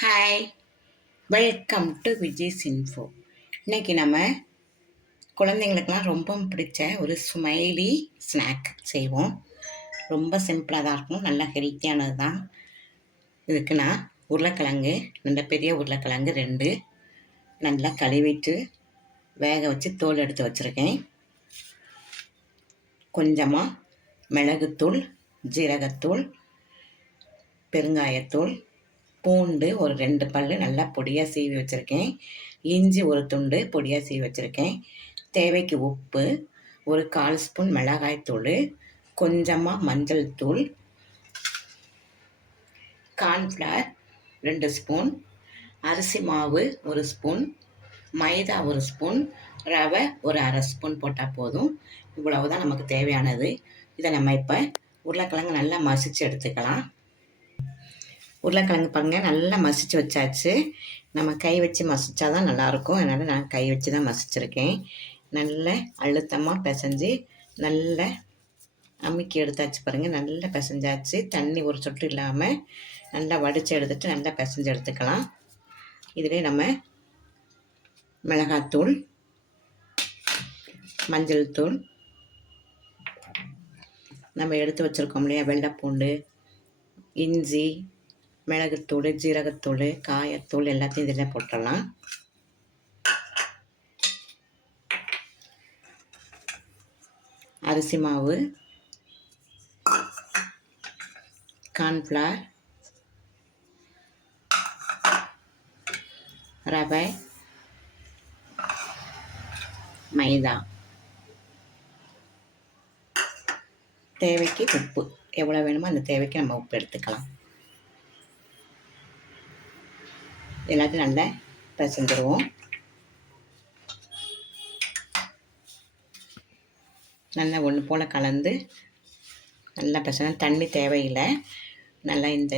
Hi, welcome to Vijay's info. இன்றைக்கி நம்ம குழந்தைங்களுக்கெல்லாம் ரொம்ப பிடிச்ச ஒரு ஸ்மைலி ஸ்நாக் செய்வோம். ரொம்ப சிம்பிளாக தான் இருக்கும், நல்லா ஹெல்த்தியானது தான். இதுக்கு நான் உருளைக்கிழங்கு, நல்ல பெரிய உருளைக்கிழங்கு 2 நல்லா கழுவிட்டு வேக வச்சு தோல் எடுத்து வச்சுருக்கேன். கொஞ்சமாக மிளகுத்தூள், ஜீரகத்தூள், பெருங்காயத்தூள், பூண்டு ஒரு 2 பல் நல்லா பொடியாக சீவி வச்சுருக்கேன். இஞ்சி ஒரு துண்டு பொடியாக சீவி வச்சுருக்கேன். தேவைக்கு உப்பு, ஒரு 1/4 ஸ்பூன் மிளகாய்த்தூள், கொஞ்சமாக மஞ்சள் தூள், கார்ன்ஃப்ளவர் 2 ஸ்பூன், அரிசி மாவு 1 ஸ்பூன், மைதா 1 ஸ்பூன், ரவை ஒரு 1/2 ஸ்பூன் போட்டால் போதும். இவ்வளவு தான் நமக்கு தேவையானது. இதை நம்ம இப்போ உருளைக்கிழங்கு நல்லா மசித்து எடுத்துக்கலாம். உருளைக்கிழங்கு பாருங்கள், நல்லா மசித்து வச்சாச்சு. நம்ம கை வச்சு மசித்தா தான் நல்லாயிருக்கும். அதனால் நான் கை வச்சு தான் மசிச்சிருக்கேன். நல்ல அழுத்தமாக பிசைஞ்சு நல்லா அமுக்கி எடுத்தாச்சு பாருங்கள். நல்லா பிசைஞ்சாச்சு. தண்ணி ஒரு சொட்டு இல்லாமல் நல்லா வடித்து எடுத்துட்டு நல்லா பிசைஞ்சு எடுத்துக்கலாம். இதிலே நம்ம மிளகாத்தூள், மஞ்சள் தூள், நம்ம எடுத்து வச்சுருக்கோம் இல்லையா வெள்ளைப்பூண்டு, இஞ்சி, மிளகுத்தூள், ஜீரகத்தூள், காயத்தூள் எல்லாத்தையும் இதில் போட்டுடலாம். அரிசி மாவு, கார்ன்ஃப்ளவர், ரவை, மைதா, தேவைக்கு உப்பு, எவ்வளோ வேணுமோ அந்த தேவைக்கு நம்ம உப்பு எடுத்துக்கலாம். எல்லாத்தையும் நல்லா பிசைஞ்சிருவோம். நல்லா ஒன்று போல் கலந்து நல்லா பிசைஞ்சு, தண்ணி தேவையில்லை. நல்லா இந்த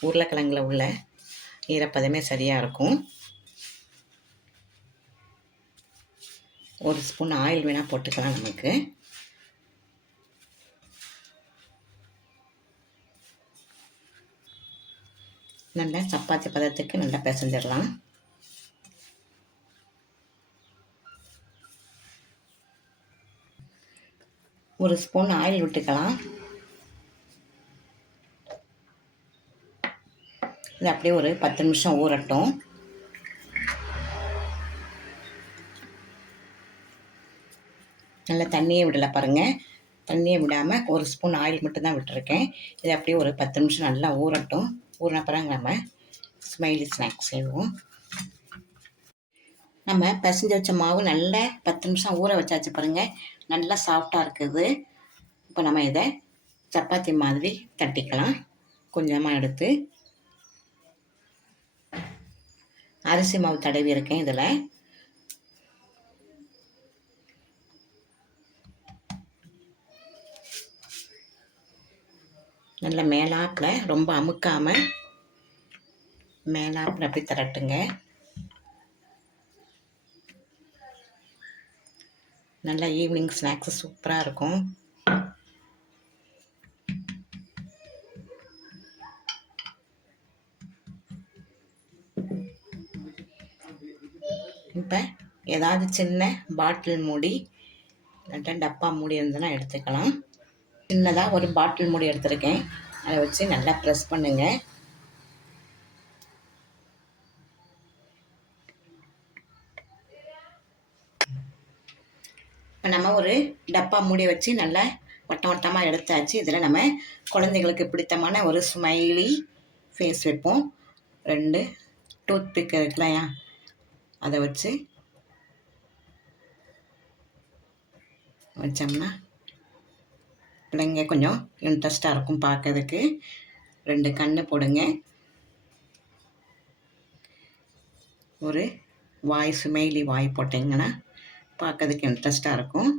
உருளைக்கிழங்குல உள்ள ஈரப்பதமே சரியாக இருக்கும். 1 ஸ்பூன் ஆயில் வேணால் போட்டுக்கலாம். நமக்கு நல்லா சப்பாத்தி பதத்துக்கு நல்லா பிசைஞ்சிடலாம். ஒரு ஸ்பூன் ஆயில் விட்டுக்கலாம். இது அப்படியே ஒரு 10 நிமிஷம் ஊறட்டும். நல்லா தண்ணியே விடலை பாருங்கள். தண்ணியை விடாமல் ஒரு ஸ்பூன் ஆயில் மட்டும்தான் விட்டுருக்கேன். இது அப்படியே ஒரு 10 நிமிஷம் நல்லா ஊறட்டும். ஊறின பிறகு நம்ம ஸ்மைலி ஸ்நாக்ஸ் செய்வோம். நம்ம பிசைஞ்சு வச்ச மாவு நல்லா 10 நிமிஷம் ஊற வச்சாச்சு பாருங்கள். நல்லா சாஃப்டாக இருக்குது. இப்போ நம்ம இதை சப்பாத்தி மாதிரி தட்டிக்கலாம். கொஞ்சமாக எடுத்து அரிசி மாவு தடவி இருக்கேன். இதில் நல்ல மேலாப்பில், ரொம்ப அமுக்காமல் மேலாப்பில் அப்படி திரட்டுங்க. நல்லா ஈவினிங் ஸ்நாக்ஸ் சூப்பராக இருக்கும். இப்போ ஏதாவது சின்ன பாட்டில் மூடி, டப்பா மூடி இருந்ததுன்னா எடுத்துக்கலாம். சின்னதாக ஒரு பாட்டில் மூடி எடுத்துருக்கேன். அதை வச்சு நல்லா ப்ரெஸ் பண்ணுங்கள். இப்போ நம்ம ஒரு டப்பா மூடி வச்சு நல்லா வட்டம் வட்டமாக எடுத்தாச்சு. இதில் நம்ம குழந்தைங்களுக்கு பிடித்தமான ஒரு ஸ்மைலி ஃபேஸ் வைப்போம். 2 டூத் பிக் இருக்குல்லையா, அதை வச்சோம்னா பிள்ளைங்க கொஞ்சம் இன்ட்ரெஸ்டாக இருக்கும் பார்க்கறதுக்கு. 2 கண்ணு போடுங்க. ஒரு வாய், ஸ்மைலி வாய் போட்டிங்கன்னா பார்க்கறதுக்கு இன்ட்ரெஸ்டாக இருக்கும்.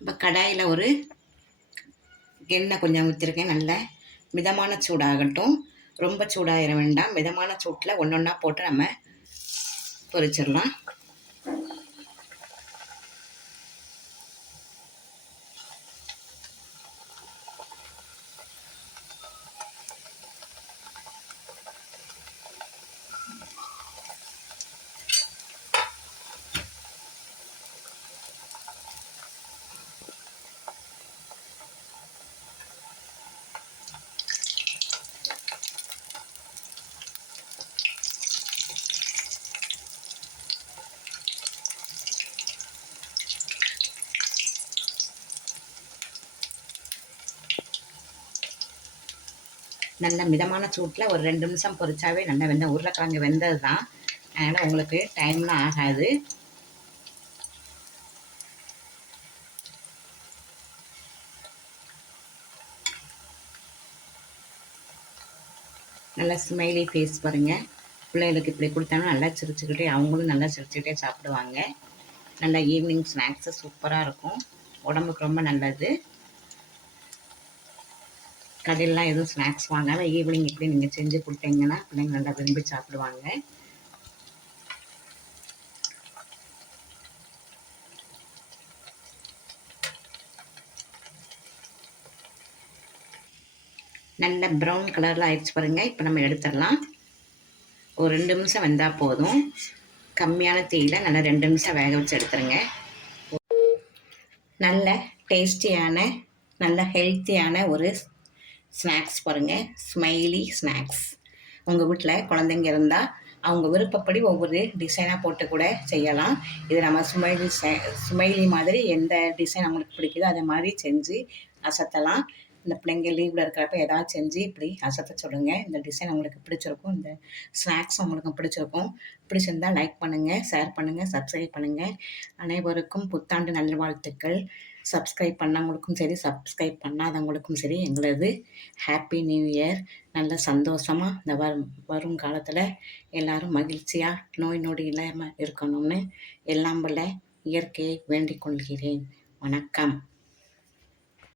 இப்போ கடாயில் ஒரு எண்ணெய் கொஞ்சம் ஊற்றிருக்கேன். நல்ல மிதமான சூடாகட்டும், ரொம்ப சூடாகிட வேண்டாம். மிதமான சூட்டில் ஒன்று ஒன்றா போட்டு நம்ம பொரிச்சிடலாம். நல்ல மிதமான சூட்டில் ஒரு 2 நிமிஷம் பொரிச்சாவே நல்லா உருளைக்கிழங்கு வெந்தது தான். அதனால் உங்களுக்கு டைம்லாம் ஆகாது. நல்லா ஸ்மைலி ஃபேஸ் பாருங்கள். பிள்ளைகளுக்கு இப்படி கொடுத்தாலும் நல்லா சிரிச்சுக்கிட்டே, அவங்களும் நல்லா சிரிச்சுக்கிட்டே சாப்பிடுவாங்க. நல்லா ஈவினிங் ஸ்நாக்ஸு சூப்பராக இருக்கும். உடம்புக்கு ரொம்ப நல்லது. கடையிலலாம் எதுவும் ஸ்நாக்ஸ் வாங்காமல் ஈவினிங் இப்படி நீங்கள் செஞ்சு கொடுத்தீங்கன்னா பிள்ளைங்க நல்லா விரும்பி சாப்பிடுவாங்க. நல்ல ப்ரௌன் கலரில் ஆயிடுச்சு பாருங்கள். இப்போ நம்ம எடுத்துடலாம். ஒரு 2 நிமிஷம் வெந்தால் போதும். கம்மியான தீயில் நல்லா 2 நிமிஷம் வேக வச்சு எடுத்துருங்க. நல்ல டேஸ்டியான நல்ல ஹெல்த்தியான ஒரு ஸ்நாக்ஸ் பாருங்கள். Smiley snacks. உங்கள் வீட்டில் குழந்தைங்க இருந்தால் அவங்க விருப்பப்படி ஒவ்வொரு டிசைனாக போட்டு கூட செய்யலாம். இது நம்ம ஸ்மைலி மாதிரி எந்த டிசைன் அவங்களுக்கு பிடிக்குதோ அதை மாதிரி செஞ்சு அசத்தலாம். இந்த பிள்ளைங்க லீவில் இருக்கிறப்ப ஏதாவது செஞ்சு இப்படி அசத்த சொல்லுங்கள். இந்த டிசைன் உங்களுக்கு பிடிச்சிருக்கும். இந்த ஸ்நாக்ஸ் உங்களுக்கு பிடிச்சிருக்கும். பிடிச்சிருந்தால் லைக் பண்ணுங்கள், ஷேர் பண்ணுங்கள், சப்ஸ்கிரைப் பண்ணுங்கள். அனைவருக்கும் புத்தாண்டு நல்வாழ்த்துக்கள். சப்ஸ்கிரைப் பண்ணவங்களுக்கும் சரி, சப்ஸ்கிரைப் பண்ணாதவங்களுக்கும் சரி எங்களது ஹாப்பி நியூ இயர். நல்ல சந்தோஷமாக இந்த வரும் காலத்தில் எல்லோரும் மகிழ்ச்சியாக நோய் நொடி இல்லாமல் இருக்கணும்னு எல்லாம் வல்ல இயற்கையை வேண்டிக் கொள்கிறேன். வணக்கம்.